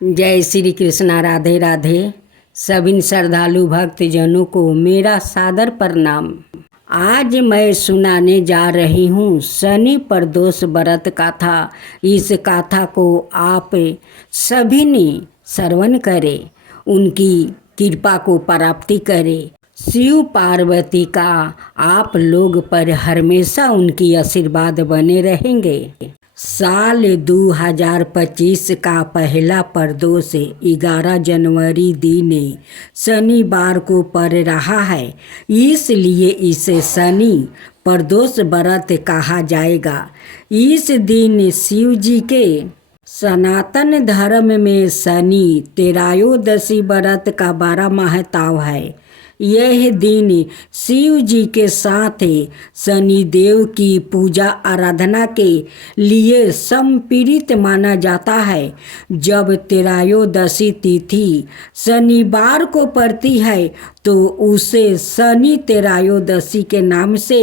जय श्री कृष्णा। राधे राधे। सभी श्रद्धालु भक्तजनों को मेरा सादर प्रणाम। आज मैं सुनाने जा रही हूँ शनि प्रदोष व्रत कथा। इस कथा को आप सभी ने श्रवण करें, उनकी कृपा को प्राप्ति करें। शिव पार्वती का आप लोग पर हमेशा उनकी आशीर्वाद बने रहेंगे। साल 2025 का पहला प्रदोष 11 जनवरी दिन शनिवार को पड़ रहा है, इसलिए इसे शनि प्रदोष व्रत कहा जाएगा। इस दिन शिव जी के सनातन धर्म में शनि त्रयोदशी व्रत का बड़ा महत्व है। यह दिन शिव जी के साथ शनिदेव की पूजा आराधना के लिए समर्पित माना जाता है। जब त्रयोदशी तिथि शनिवार को पड़ती है तो उसे शनि त्रयोदशी के नाम से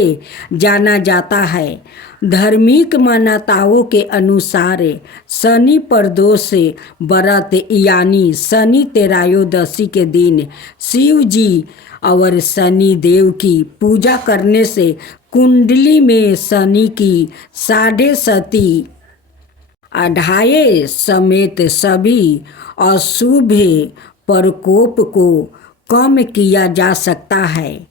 जाना जाता है। धार्मिक मान्यताओं के अनुसार शनि प्रदोष व्रत यानी शनि त्रयोदशी के दिन शिव जी और शनि देव की पूजा करने से कुंडली में शनि की 7.5 अध्याय समेत सभी अशुभ प्रकोप को कम किया जा सकता है।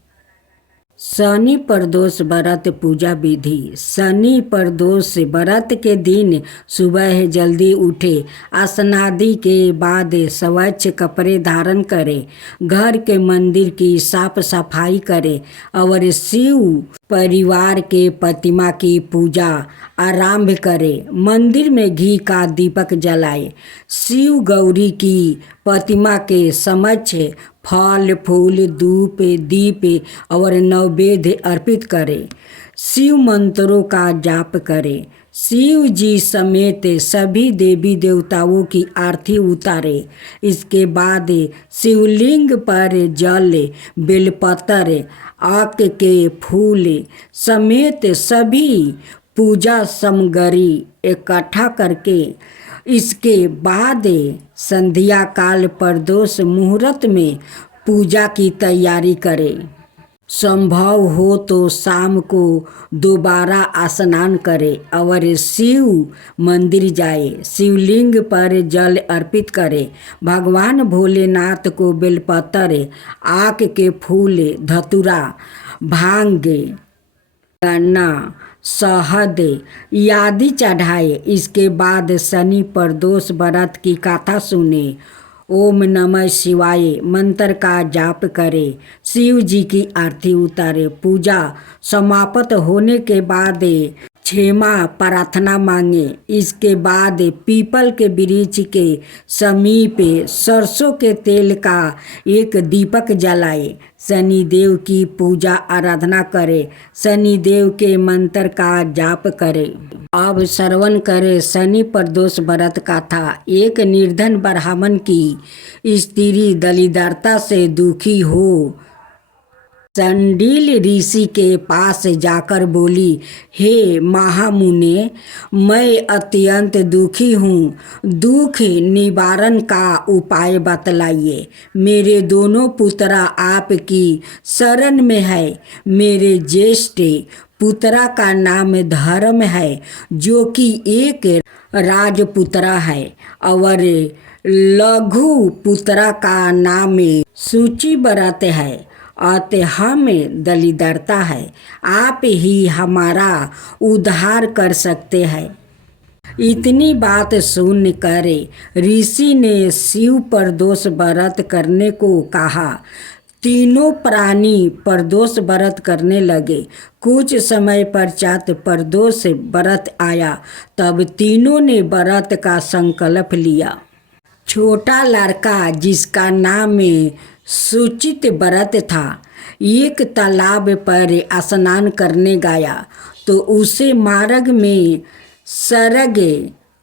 शनि प्रदोष व्रत पूजा विधि। शनि प्रदोष व्रत के दिन सुबह जल्दी उठे, स्नादि के बाद स्वच्छ कपड़े धारण करें, घर के मंदिर की साफ सफाई करें और शिव परिवार के प्रतिमा की पूजा आरंभ करें। मंदिर में घी का दीपक जलाए, शिव गौरी की प्रतिमा के समक्ष फल फूल धूप दीप और नैवेद्य अर्पित करें। शिव मंत्रों का जाप करें। शिव जी समेत सभी देवी देवताओं की आरती उतारे। इसके बाद शिवलिंग पर जल बेलपत्र आक के फूल समेत सभी पूजा सामग्री इकट्ठा करके इसके बाद संध्या काल प्रदोष मुहूर्त में पूजा की तैयारी करें। संभव हो तो शाम को दोबारा स्नान करें और शिव मंदिर जाए, शिवलिंग पर जल अर्पित करें। भगवान भोलेनाथ को बेलपत्र आक के फूल धतूरा भांग गन्ना शहद आदि चढ़ाए। इसके बाद शनि प्रदोष व्रत की कथा सुने। ओम नमः शिवाय मंत्र का जाप करें। शिव जी की आरती उतारे। पूजा समाप्त होने के बाद क्षमा प्रार्थना मांगे। इसके बाद पीपल के वृक्ष के समीप सरसों के तेल का एक दीपक जलाए। शनिदेव की पूजा आराधना करें। शनिदेव के मंत्र का जाप करें। अब श्रवण करें शनि प्रदोष व्रत कथा। एक निर्धन ब्राह्मण की स्त्री दरिद्रता से दुखी हो संडील ऋषि के पास जाकर बोली, हे महामुने, मैं अत्यंत दुखी हूँ, दुख निवारण का उपाय बतलाइए। मेरे दोनों पुत्र आपकी शरण में है। मेरे ज्येष्ठ पुत्रा का नाम धर्म है, जो कि एक राजपुत्रा है, और लघु पुत्रा का नाम सूचिव्रत है। अतः हम दरिद्रता है, आप ही हमारा उद्धार कर सकते हैं। इतनी बात सुनकर ऋषि ने शिव प्रदोष व्रत करने को कहा। तीनों प्राणी प्रदोष व्रत करने लगे। कुछ समय पश्चात प्रदोष व्रत आया, तब तीनों ने व्रत का संकल्प लिया। छोटा लड़का, जिसका नाम सूचित व्रत था, एक तालाब पर स्नान करने गया तो उसे मार्ग में सरग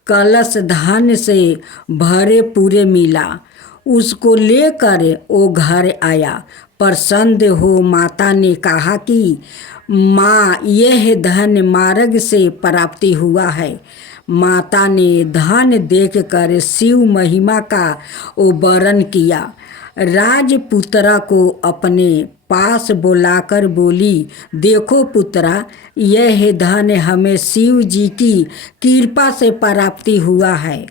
कलश धन से भरे पूरे मिला। उसको लेकर वो घर आया। प्रसन्न हो माता ने कहा कि माँ, यह धन मार्ग से प्राप्ति हुआ है। माता ने धन देखकर शिव महिमा का वर्णन किया। राजपुत्रा को अपने पास बुलाकर बोली, देखो पुत्रा, यह धन हमें शिव जी की कृपा से प्राप्ति हुआ है।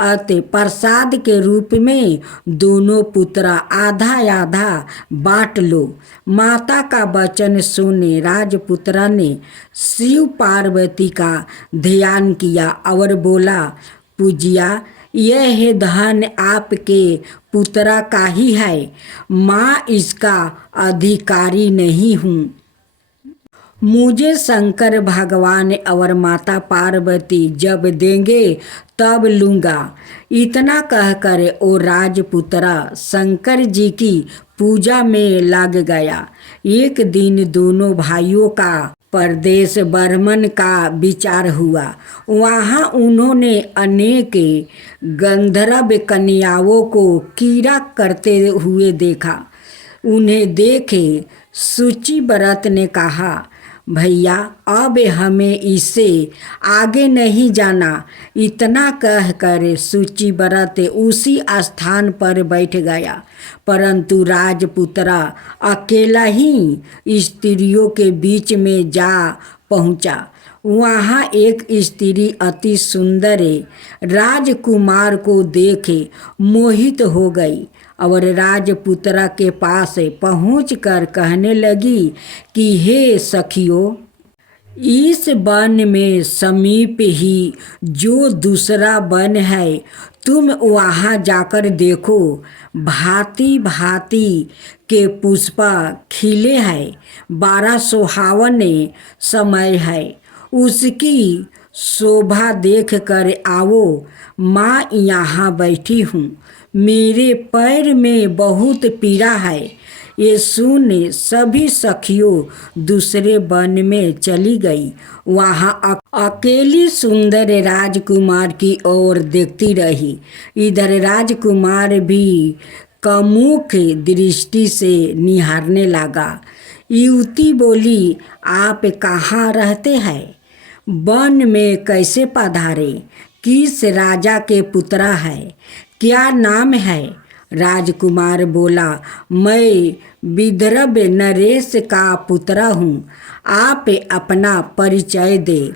अतः प्रसाद के रूप में दोनों पुत्रा आधा आधा बांट लो। माता का वचन सुने राजपुत्रा ने शिव पार्वती का ध्यान किया और बोला, पूज्या, यह धन आपके पुत्रा का ही है, माँ इसका अधिकारी नहीं हूँ। मुझे शंकर भगवान और माता पार्वती जब देंगे तब लूँगा। इतना कहकर वो राजपुत्रा शंकर जी की पूजा में लग गया। एक दिन दोनों भाइयों का प्रदेश भ्रमण का विचार हुआ। वहाँ उन्होंने अनेक गंधर्व कन्याओं को क्रीड़ा करते हुए देखा। उन्हें देखे सूचिव्रत ने कहा, भैया, अब हमें इससे आगे नहीं जाना। इतना कहकर सूचिव्रत उसी स्थान पर बैठ गया, परंतु राजपुत्रा अकेला ही स्त्रियों के बीच में जा पहुंचा। वहाँ एक स्त्री अति सुंदर राजकुमार को देखे मोहित हो गई और राजपुत्रा के पास पहुंचकर कहने लगी कि हे सखियों, इस वन में समीप ही जो दूसरा वन है, तुम वहाँ जाकर देखो। भांति भांति के पुष्प खिले हैं, बड़ा सुहावन समय है। उसकी शोभा देख कर आओ। माँ यहाँ बैठी हूँ, मेरे पैर में बहुत पीड़ा है। ये सुन सभी सखियों दूसरे वन में चली गई। वहाँ अकेली सुंदर राजकुमार की ओर देखती रही। इधर राजकुमार भी कमुख दृष्टि से निहारने लगा। युवती बोली, आप कहाँ रहते हैं? वन में कैसे पधारे? किस राजा के पुत्रा है? क्या नाम है? राजकुमार बोला, मैं विदर्भ नरेश का पुत्र हूँ, आप अपना परिचय दे।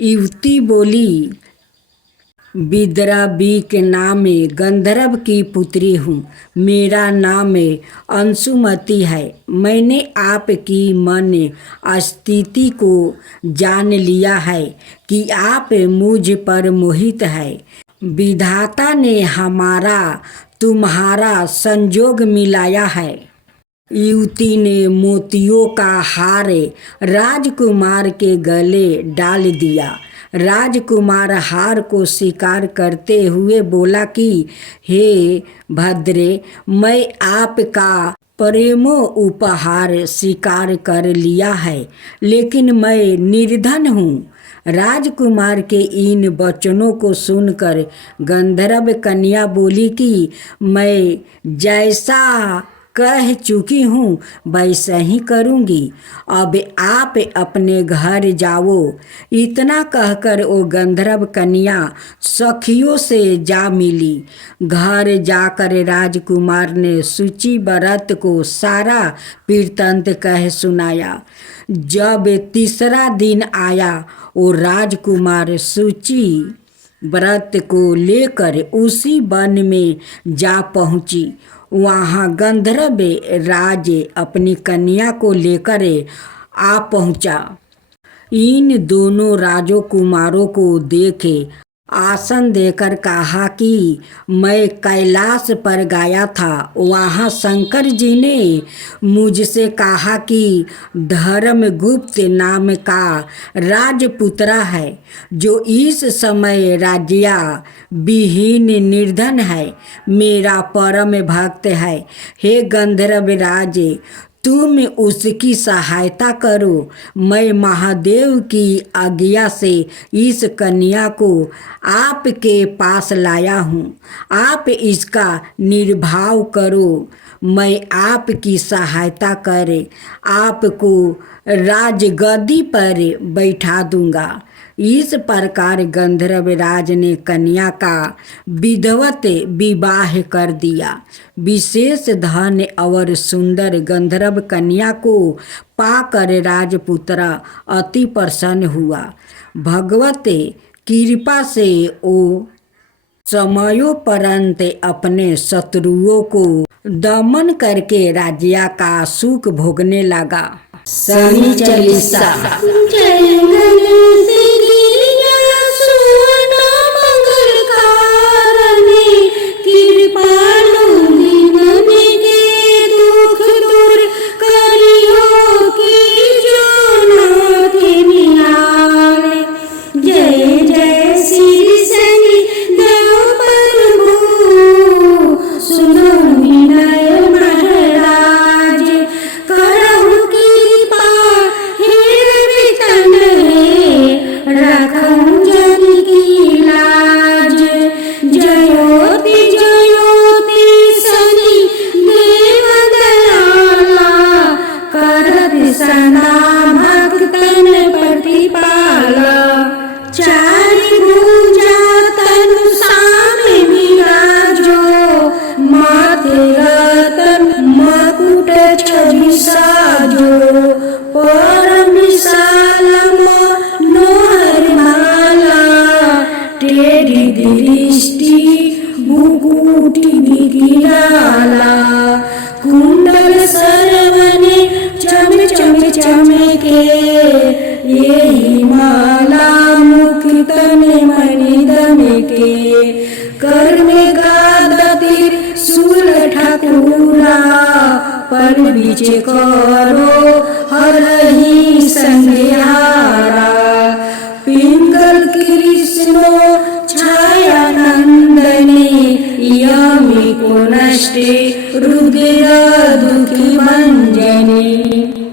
युवती बोली, विदर्भी के नाम गंधर्व की पुत्री हूँ, मेरा नाम अंशुमती है। मैंने आपकी मन स्थिति को जान लिया है कि आप मुझ पर मोहित है। विधाता ने हमारा तुम्हारा संजोग मिलाया है। युवती ने मोतियों का हार राजकुमार के गले डाल दिया। राजकुमार हार को स्वीकार करते हुए बोला कि हे भद्रे, मैं आपका प्रेमो उपहार स्वीकार कर लिया है, लेकिन मैं निर्धन हूँ। राजकुमार के इन वचनों को सुनकर गंधर्व कन्या बोली कि मैं जैसा कह चुकी हूँ वैसा ही करूँगी। अब आप अपने घर जाओ। इतना कहकर वो गंधर्व कन्या सखियों से जा मिली। घर जाकर राजकुमार ने सूचिव्रत को सारा वृत्तांत कह सुनाया। जब तीसरा दिन आया, वो राजकुमार सूचिव्रत को लेकर उसी वन में जा पहुँची। वहाँ गंधर्व राज अपनी कन्या को लेकर आ पहुँचा। इन दोनों राजकुमारों को देखे आसन देकर कहा कि मैं कैलाश पर गया था। वहाँ शंकर जी ने मुझसे कहा कि धर्मगुप्त नाम का राजपुत्र है, जो इस समय राज्या विहीन निर्धन है, मेरा परम भक्त है। हे गंधर्व राज, तुम उसकी सहायता करो। मैं महादेव की आज्ञा से इस कन्या को आपके पास लाया हूँ। आप इसका निर्वाह करो। मैं आपकी सहायता करे आपको राजगद्दी पर बैठा दूंगा। इस प्रकार गंधर्व राज ने कन्या का विधिवत विवाह कर दिया। विशेष धन और सुंदर गंधर्व कन्या को पाकर राजपुत्र अति प्रसन्न हुआ। भगवत कृपा से वो समयोपरांत अपने शत्रुओं को दमन करके राज्य का सुख भोगने लगा। शनि चालीसा। कुंडल सरवने चम चम चमके, यही माला मुख तने मणि दमके। कर में गादती सुल ठाकुरा, पर बीचे करो हरही संध्यारा। पिंगल कृष्णो छाया नंदने, यमी को नष्टे रुद्र दुखी भंजने।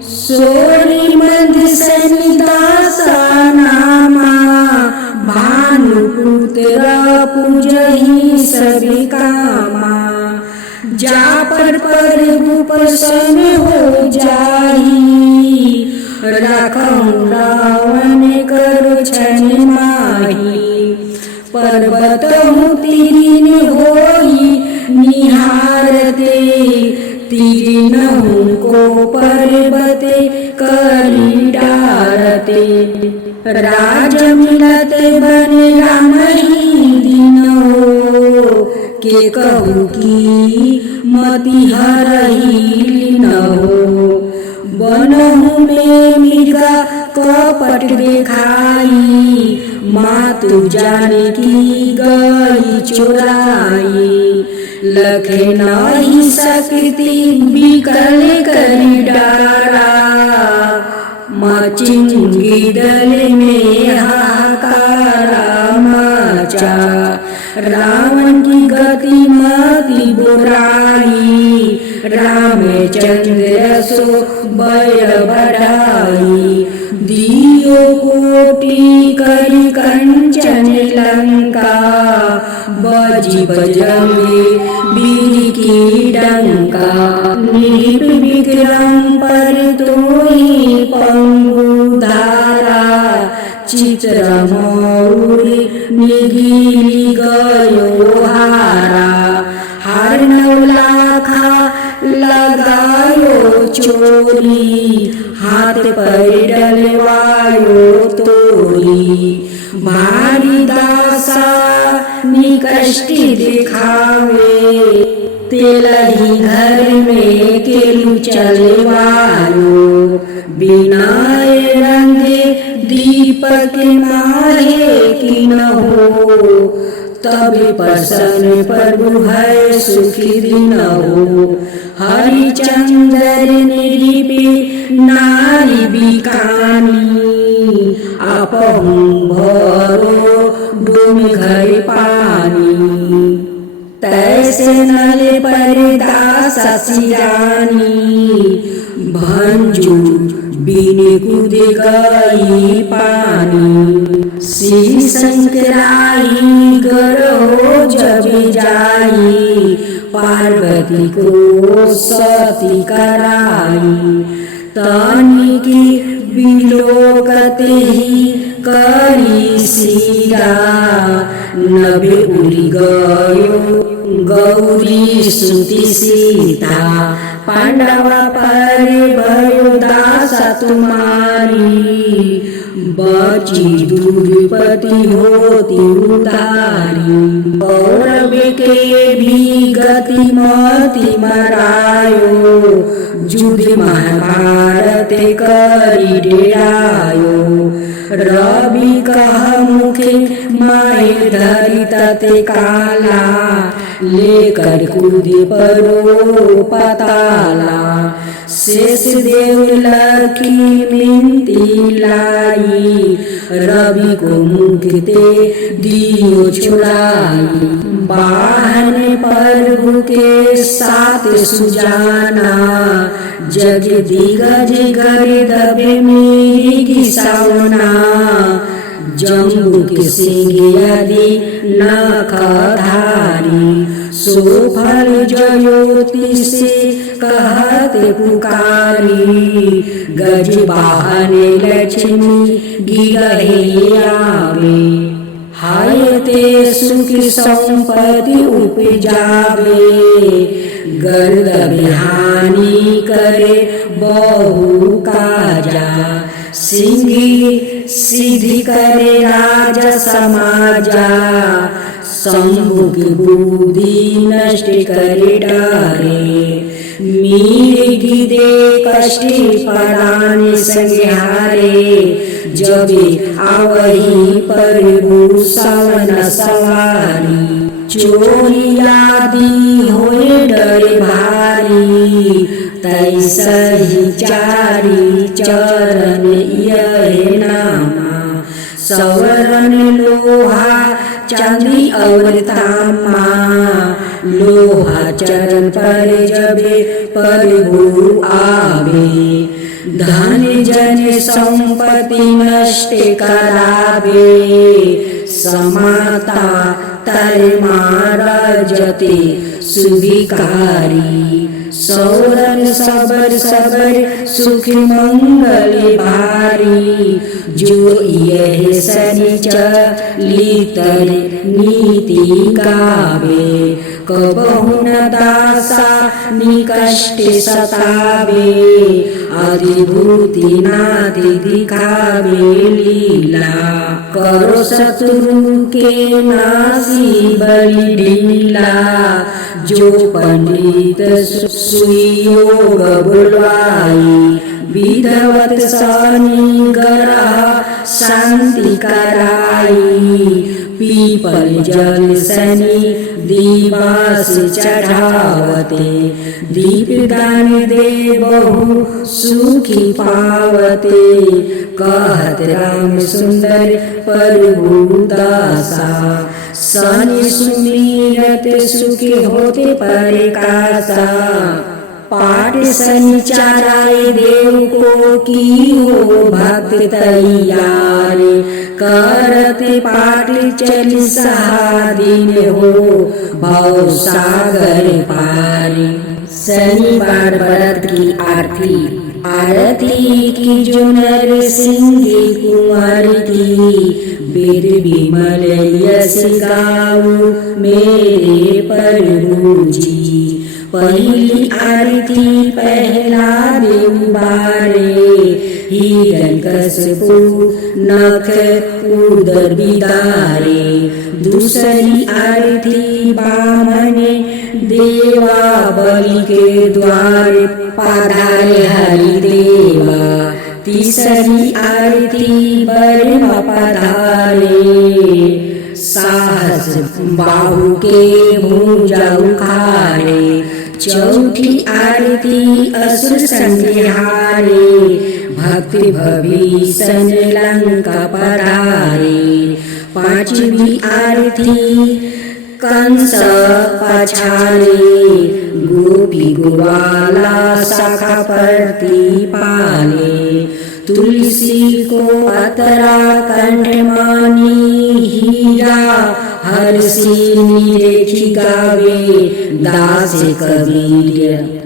सोरी मध सनिदासा नामा, भानुपुत्र पूजहि सभी कामा। जा पर प्रभु प्रसन्न हो जाहि, राखहु रावण कर छन माही। पर्वत तीरिन होई निहारते, तीरिनहु को पर्वते करी डारते। राज मिलत बन रामहि दिनो, के कहू की मति हरहि लीनहो। बनहु में मृगा कपट देखाई, मातु जानकी गई चुराई। लखे नहीं सकती बिकल करी डारा, मचिंगी दल में हाहाकारा मचा। रावण की गति मति बुराई, रामचंद्र सो बय बढ़ाई। दियो कोटि करी कंचन लंका, बजी बजंगे वीर की डंका। नीप विक्रम पर तोहि पंगु धारा, चित्र मौरी निगिली गयो हारा। हर नौलाखा लगायो चोरी, हाथ पर डलवायो तोरी। भारी दासा निकष्टि दिखावे, तेलही घर में केलू चलवायो। बिना रंगे दीपक माहे की न हो, तब प्रसन्न प्रभु है सुखी दिन हो। हरिचंद्र निरीपी नारी बिकानी, आपहु भरो डोम घर पानी। तैसे नल पर दासा सिरानी, भंजू बिने कूद गई पानी। श्री शंकराई गरो जब जाई, पार्वती को सती कराई। तानी की विलोकते ही करी सीधा नभे उड़ी गयो गौरी सुती सीता पांडवा पर भयो दासा तुम्हारी बची दुर्पति होती उतारी कौरव के भी गति मति मरायो युद्ध महाभारत करी डेरायो रवि कह मुखे माए धरी तते काला लेकर कूदे परो पताला शेष देव लखी मिनती लाई रवि को मुक्ते दियो छुड़ाई वाहन प्रभु के साथ सुजाना जग दिगज गर्दभे मेरी किसावना जम्बू के सिंह यदि नखधारी सोफल ज्योति से कहते पुकारी गज वाहन लक्ष्मी गिरहे आवे हाय ते सुख संपत्ति उपजावे गर्द हानि करे बहु काजा सिंही सिद्धि करे राजा समाजा शंभु की बुद्धि नष्ट करे डारे मीर दे कष्टी पराने संहारे जबे आवही प्रभु सवन सवारी चोरी आदि होए डरे भारी तैसा ही चारी चरण यह नामा सवरण लोहा चांदी और तामा लोहा चरण पर जबे प्रभु आवे धन जन संपत्ति नष्ट करावे समाता तर मारजते सुभिकारी सौरन सबर सबर सुख मंगल भारी जो यह सनिचलितर नीति गावे कबहु न दासा निकष्ट सतावे अधिभूति नादि दिखावे लीला करो शत्रु के नासी बलि ढीला जो पंडित सुयोग बुलवाई विधवत शनि ग्रह शांति कराई पीपल जल शनि दिवस चढ़ावते दीप दान दे बहु सुखी पावते कहत राम सुंदर प्रभु दासा शनि सुमिरत सुखी होते परिकासा पाठ संचाराय देव को की हो भक्त तैयार करते पाठ चली दिन हो भव सागर पार शनिवार व्रत की आरती की जो नर सिंह कुंवर की वेद विमल यश गाऊ मेरे प्रभु जी पहली आरती पहला देव बारे हिरण्यकशिपु नख उदर बिदारे दूसरी आरती बामने देवा बलि के द्वार पधारे हरिदेवा तीसरी आरती ब्रह्म पधारे साहस बाहु के भुजा उखाड़े चौथी आरती असुर संहारे भक्ति भविष्य लंका पधारे पांचवी आरती कंस पछारे गोपी गोवाला शाखा परती पाले तुलसी को अतरा कंठ मानी हीरा हर सी निरेखी गावे दास कबीर